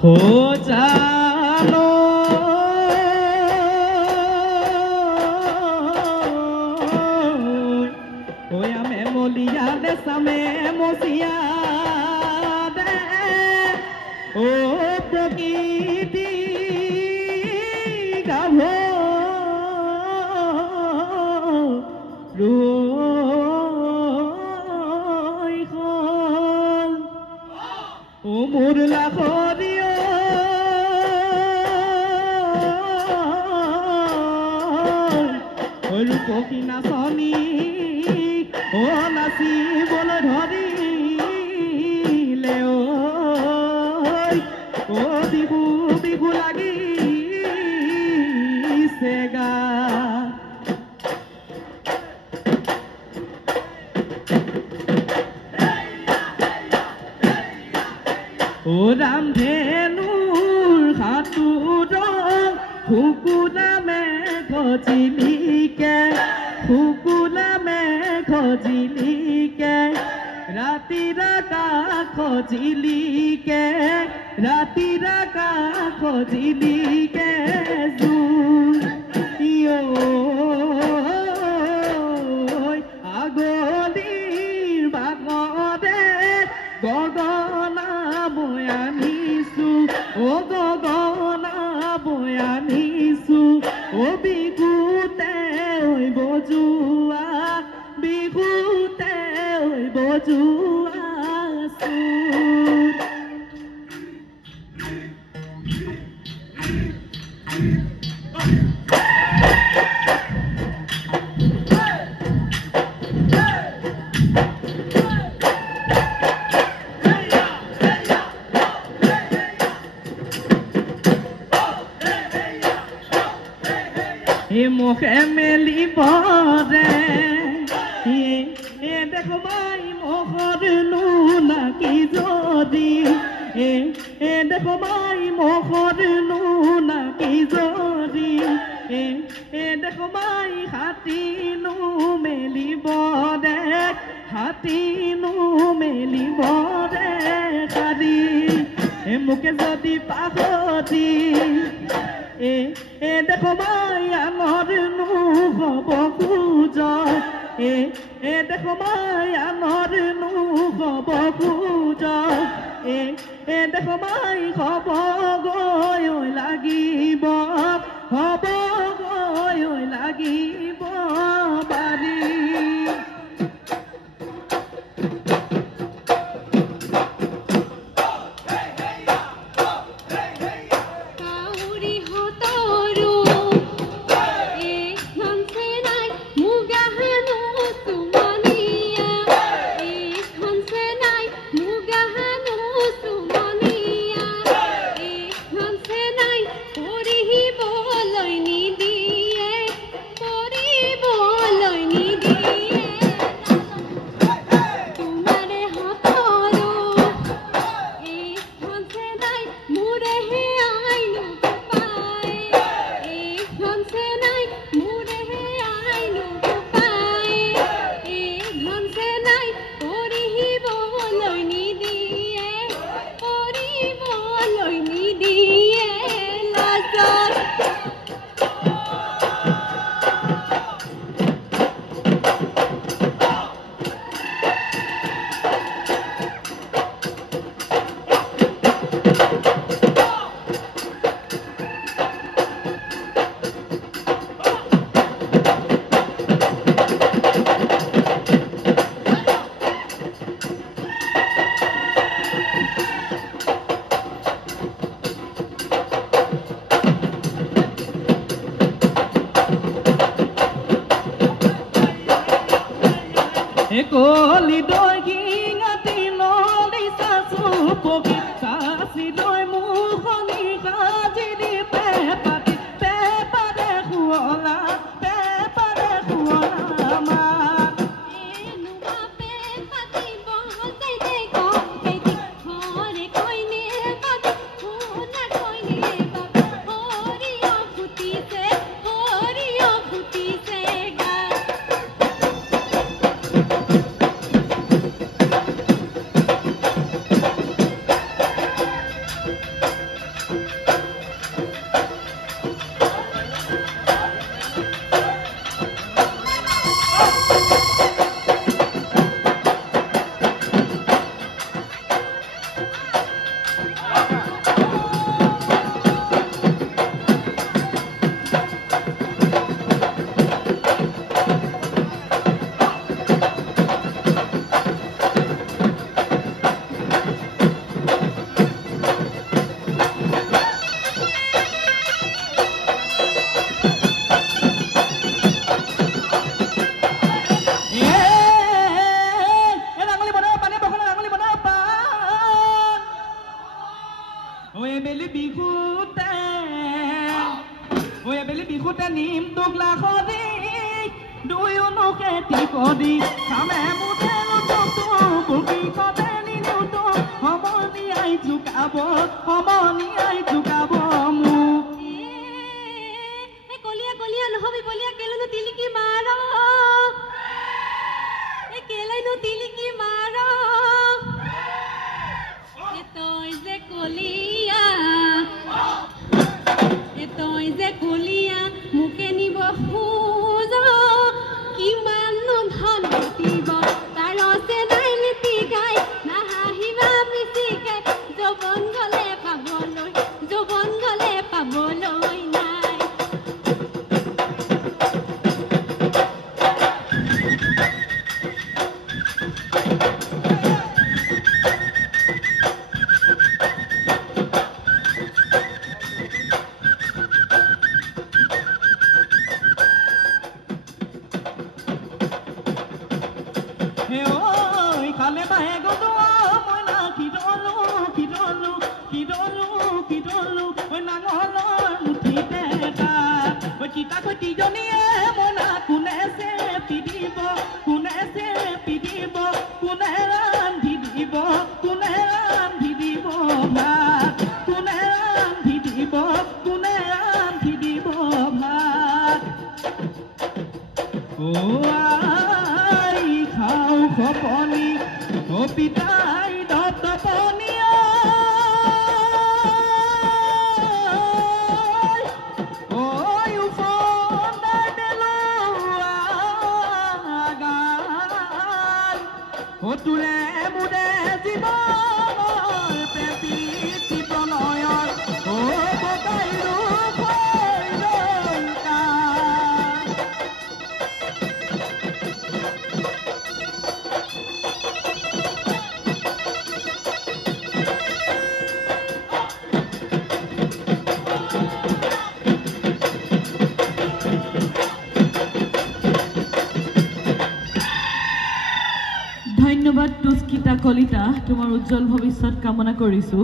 हो जानो होया में मोलिया दे समे मोसिया दे ओ प्रकृति गाभो रोई खल ओ मुरला खरियो रूपकी नाचनी ओ नाचिবলৈ ধৰিলে ঐ ও বিহু বিহু লাগিছে গা ও ৰামধেনুৰ সাঁতোৰ শুকুলা মেঘ জিলিকে শুকুলা মেঘ জিলিকে ৰাতিৰ আকাশ জিলিকে ৰাতিৰ আকাশ জিলিকে আগলিৰ বাগৰে গগনা মই আনিছো ও গগনা মই আনিছো ও বিহুতে ঐ বজোৱা বিহুতে ঐ বজোৱা মুখে মেলিব রে দেখো মাই মোহর নাকি যদি দেখো মাই মোহর নাকি যদি দেখো মাই হাতীনো মেলিব রে হাতীনো মেলিব রে শাৰী মোকে যদি পাহৰি দেখো মাই আনৰ হব খোজ দেখো মাই আনৰ হব খোজ দেখো মাই হব গৈ লাগিব হব গৈ লাগিব বাৰী কলি দৈ গিঙাতি নলি চাচু পকি চাচি দৈ মুখনি কাজিৰি পেপাৰে শুৱলা মাত এনুৱা পেপাতি বহতে ঘৰে কইনে বাবি শুনা কইনে বাবি হৰিয় ফুটিছে গা বিহুতে ঐ এবেলি বিহুতে নিম দুগলা খদি দুয়োনো খেতি কৰি খামে মুঠে লুটু বুকি কবে নিলুটু সমনিয়াই জোকাব মোক কলিয়া কলিয়া নহবি বলিয়া কেলেনো তিলিকি মাৰ কেলেনো তিলিকি মাৰ তই যে কলিয়া মোকে নিব খোজ কিমাননো ধন ঘটিব তাৰ আছে নাই নীতি গাই নাহাঁহিবা বেছিকৈ যৌৱন গ'লে পাবলৈ নাই খালে বাহে গদুৱা মই না কিদলো ঐ নাঙলৰ মুঠিতে এটা ঐ চিতা সৈতিজনীয়ে মই না কোনে চেপি দিব কোনে ৰান্ধি দিব ভাত কোনে ৰান্ধি দিব ভাত আই খাও খপনি পিতাই দতপনীয় ঐ উফন্দাই বেলুৱাগাল তোৰে মোৰে জীৱনৰ প্ৰেমী প্ৰণয়ৰ বকাই ৰূপ লংকা ধন্যবাদ তুস্কিতা কলিতা তোমাৰ উজ্জ্বল ভৱিষ্যত কামনা কৰিছো।